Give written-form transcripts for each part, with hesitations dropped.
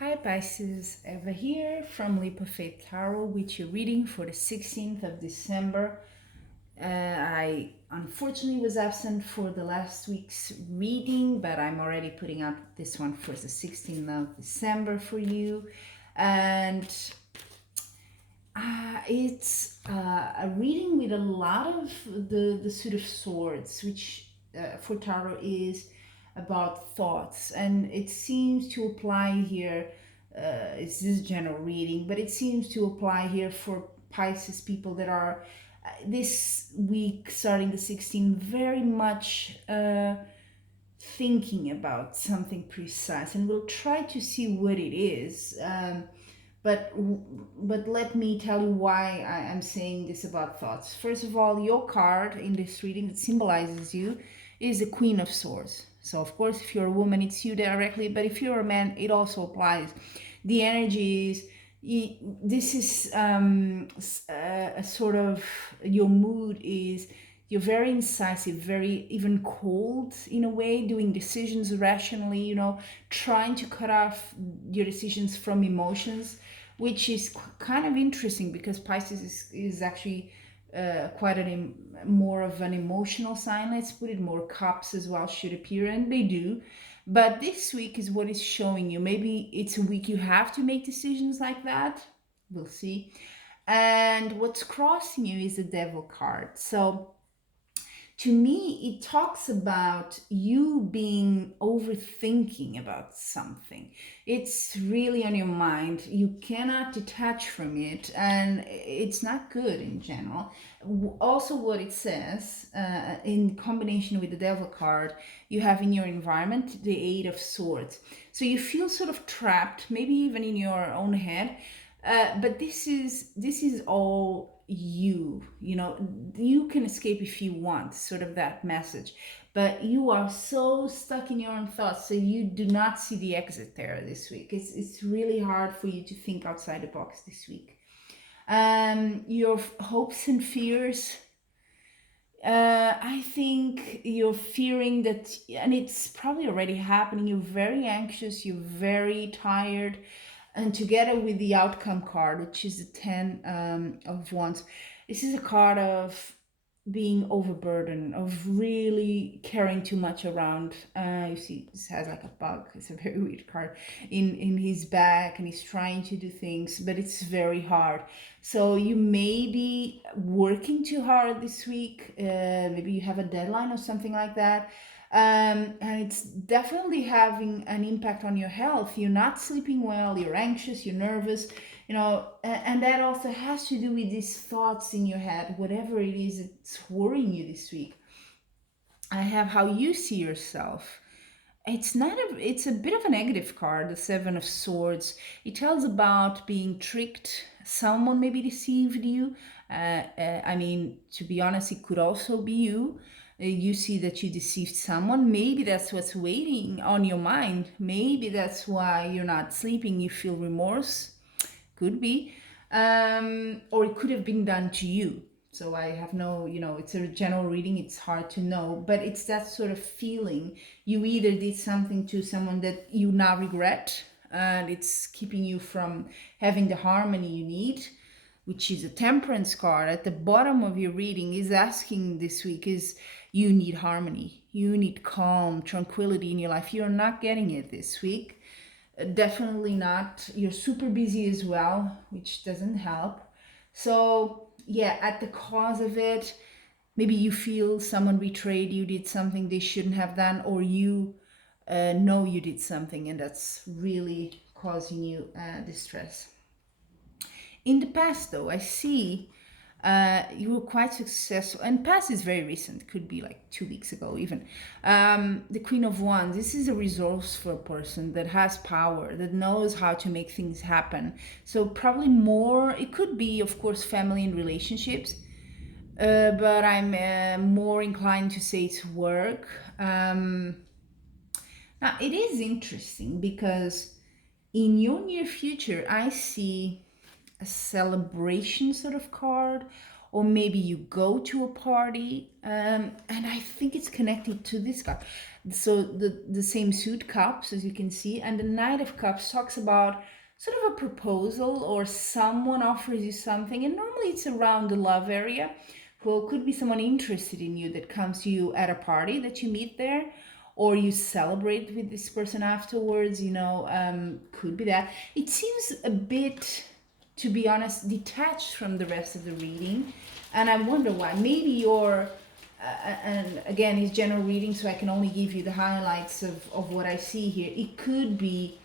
Hi Pisces, Eva here from Leap of Faith Tarot with your reading for the 16th of December. I unfortunately was absent for the last week's reading, but I'm already putting out this one for the 16th of December for you. And it's a reading with a lot of the suit of swords, which for tarot is about thoughts, and it seems to apply here. It's this general reading, but it seems to apply here for Pisces people that are this week starting the 16th very much thinking about something precise, and we'll try to see what it is. But but let me tell you why I am saying this about thoughts. First of all, your card in this reading that symbolizes you is the Queen of Swords. So of course, if you're a woman, it's you directly, but if you're a man, it also applies. The energy is this is a sort of your mood is you're very incisive, very even cold in a way, doing decisions rationally, trying to cut off your decisions from emotions, which is kind of interesting because Pisces is actually quite more of an emotional sign. Let's put it, more cups as well should appear, and they do. But this week is what is showing you. Maybe it's a week you have to make decisions like that. We'll see. And what's crossing you is the Devil card. So to me, it talks about you being overthinking about something. It's really on your mind. You cannot detach from it, and it's not good in general. Also, what it says in combination with the Devil card, you have in your environment the Eight of Swords. So you feel sort of trapped, maybe even in your own head. But this is all you can escape if you want, sort of that message, but you are so stuck in your own thoughts, so you do not see the exit there this week. It's really hard for you to think outside the box this week. Your hopes and fears, I think you're fearing that, and it's probably already happening. You're very anxious, you're very tired, and together with the outcome card, which is the 10 of Wands, this is a card of being overburdened, of really carrying too much around. You see, this has like a bug. It's a very weird card in his back, and he's trying to do things, but it's very hard. So you may be working too hard this week. Maybe you have a deadline or something like that. And it's definitely having an impact on your health. You're not sleeping well, you're anxious, you're nervous, and that also has to do with these thoughts in your head, whatever it is that's worrying you this week. I have how you see yourself. It's a bit of a negative card, the Seven of Swords. It tells about being tricked. Someone maybe deceived you. I mean, to be honest, it could also be you. You see that you deceived someone. Maybe that's what's waiting on your mind. Maybe that's why you're not sleeping. You feel remorse. Could be. Or it could have been done to you. So I have no, it's a general reading, it's hard to know, but it's that sort of feeling. You either did something to someone that you now regret, and it's keeping you from having the harmony you need, which is a temperance card at the bottom of your reading, is asking this week is you need harmony, you need calm, tranquility in your life. You're not getting it this week. Definitely not. You're super busy as well, which doesn't help. So yeah, at the cause of it, maybe you feel someone betrayed you, did something they shouldn't have done, or you know you did something, and that's really causing you distress. In the past, though, I see you were quite successful, and past is very recent, could be like 2 weeks ago even. The Queen of Wands, this is a resourceful person that has power, that knows how to make things happen. So probably more, it could be, of course, family and relationships, but I'm more inclined to say it's work. Now, it is interesting because in your near future, I see a celebration sort of card, or maybe you go to a party, and I think it's connected to this card. So the same suit, cups, as you can see, and the Knight of Cups talks about sort of a proposal, or someone offers you something, and normally it's around the love area. Well, could be someone interested in you that comes to you at a party that you meet there, or you celebrate with this person afterwards. Could be that. It seems a bit, to be honest, detached from the rest of the reading, and I wonder why. Maybe you're and again, it's general reading, so I can only give you the highlights of what I see here. It could be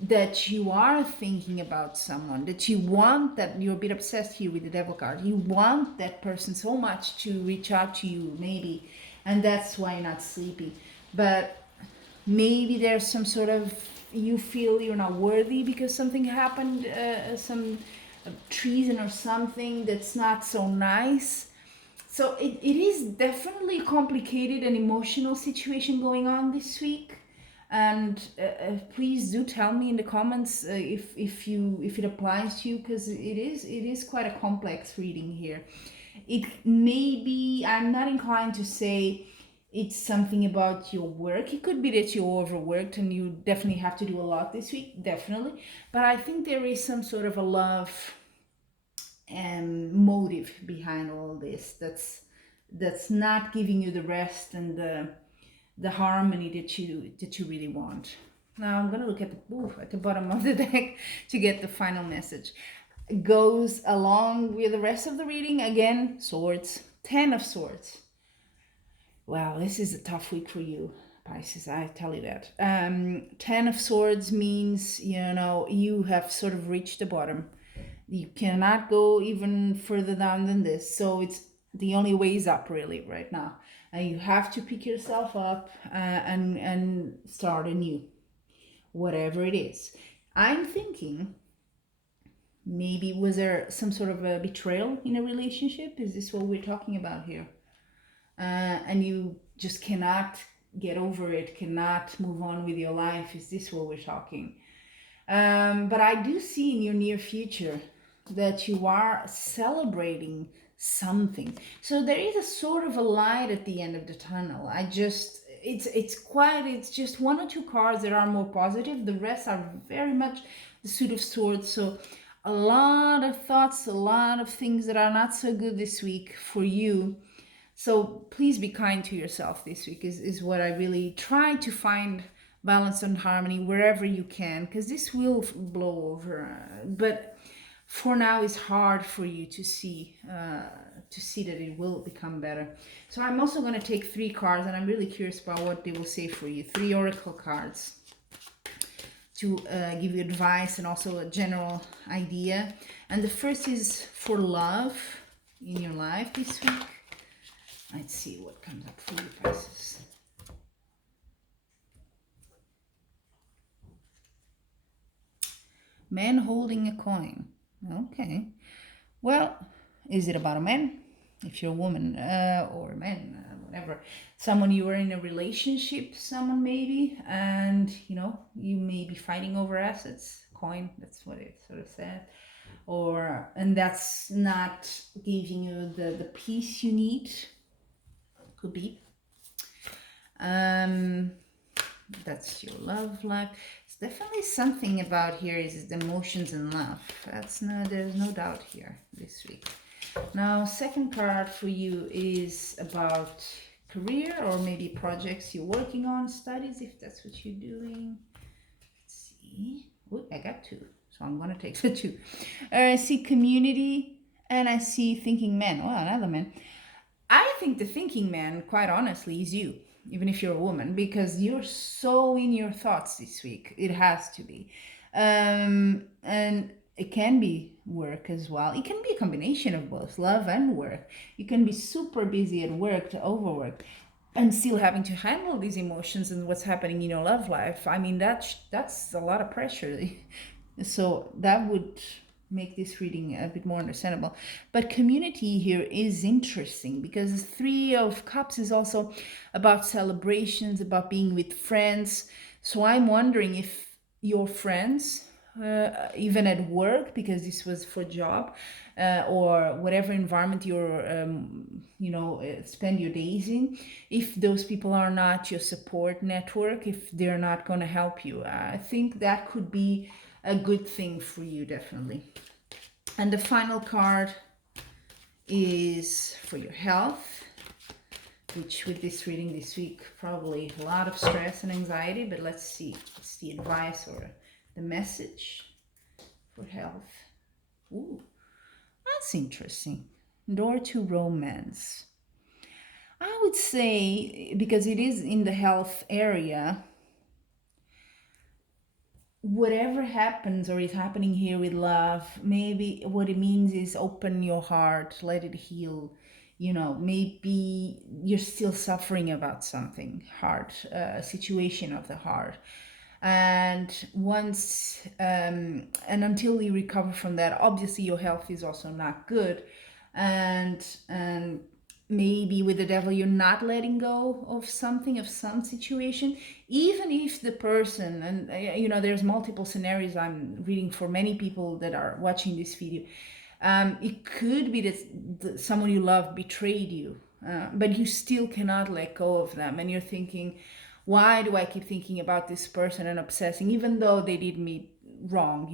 that you are thinking about someone, that you want, that you're a bit obsessed here with the Devil card. You want that person so much to reach out to you, maybe, and that's why you're not sleepy. But maybe there's some sort of, you feel you're not worthy because something happened, some treason or something that's not so nice. So it is definitely a complicated and emotional situation going on this week. And please do tell me in the comments if it applies to you, because it is quite a complex reading here. It may be, I'm not inclined to say it's something about your work. It could be that you're overworked and you definitely have to do a lot this week, definitely. But I think there is some sort of a love motive behind all this that's not giving you the rest and the harmony that you really want. Now I'm gonna look at the bottom of the deck to get the final message. It goes along with the rest of the reading. Again, swords, 10 of swords. Wow, this is a tough week for you, Pisces, I tell you that. 10 of swords means, you have sort of reached the bottom. You cannot go even further down than this. So it's the only way is up, really, right now. And you have to pick yourself up and start anew, whatever it is. I'm thinking, maybe was there some sort of a betrayal in a relationship? Is this what we're talking about here? And you just cannot get over it, cannot move on with your life. Is this what we're talking? But I do see in your near future that you are celebrating something. So there is a sort of a light at the end of the tunnel. It's just one or two cards that are more positive. The rest are very much the suit of swords. So a lot of thoughts, a lot of things that are not so good this week for you. So please be kind to yourself this week is what I really try to find balance and harmony wherever you can, because this will blow over. But for now, it's hard for you to see that it will become better. So I'm also going to take 3 cards, and I'm really curious about what they will say for you. 3 oracle cards to give you advice and also a general idea. And the first is for love in your life this week. Let's see what comes up for you, Pisces. Man holding a coin. Okay. Well, is it about a man? If you're a woman or a man, whatever. Someone you are in a relationship, someone maybe, and you may be fighting over assets. Coin, that's what it sort of said. And that's not giving you the peace you need. Could be. That's your love life. It's definitely something about here is the emotions and love. There's no doubt here this week. Now, second card for you is about career or maybe projects you're working on, studies, if that's what you're doing. Let's see. Oh, I got 2, so I'm gonna take the 2. I see community and I see thinking man. Oh, another man. I think the thinking man, quite honestly, is you, even if you're a woman, because you're so in your thoughts this week. It has to be. And it can be work as well. It can be a combination of both, love and work. You can be super busy at work to overwork and still having to handle these emotions and what's happening in your love life. I mean, that's a lot of pressure. So that would make this reading a bit more understandable. But community here is interesting because 3 of Cups is also about celebrations, about being with friends. So I'm wondering if your friends even at work, because this was for job, or whatever environment you're, spend your days in. If those people are not your support network, if they're not going to help you, I think that could be a good thing for you, definitely. And the final card is for your health, which with this reading this week, probably a lot of stress and anxiety, but let's see. It's the advice or the message for health. Ooh, that's interesting. Door to romance. I would say, because it is in the health area, whatever happens or is happening here with love, maybe what it means is open your heart, let it heal. Maybe you're still suffering about something hard, situation of the heart. And and until you recover from that, obviously your health is also not good. And maybe with the devil, you're not letting go of something, of some situation, even if the person, and there's multiple scenarios I'm reading for many people that are watching this video. It could be that someone you love betrayed you, but you still cannot let go of them, and you're thinking, why do I keep thinking about this person and obsessing, even though they did me wrong.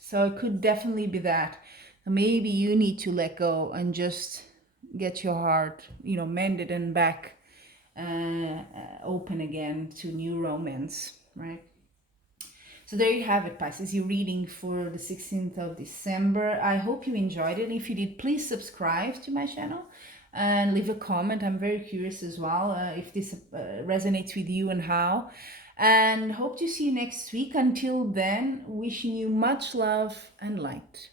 So it could definitely be that. Maybe you need to let go and just get your heart, mended and back, open again to new romance, right? So there you have it, Pisces. You're reading for the 16th of December. I hope you enjoyed it. If you did, please subscribe to my channel and leave a comment. I'm very curious as well if this resonates with you and how. And hope to see you next week. Until then, wishing you much love and light.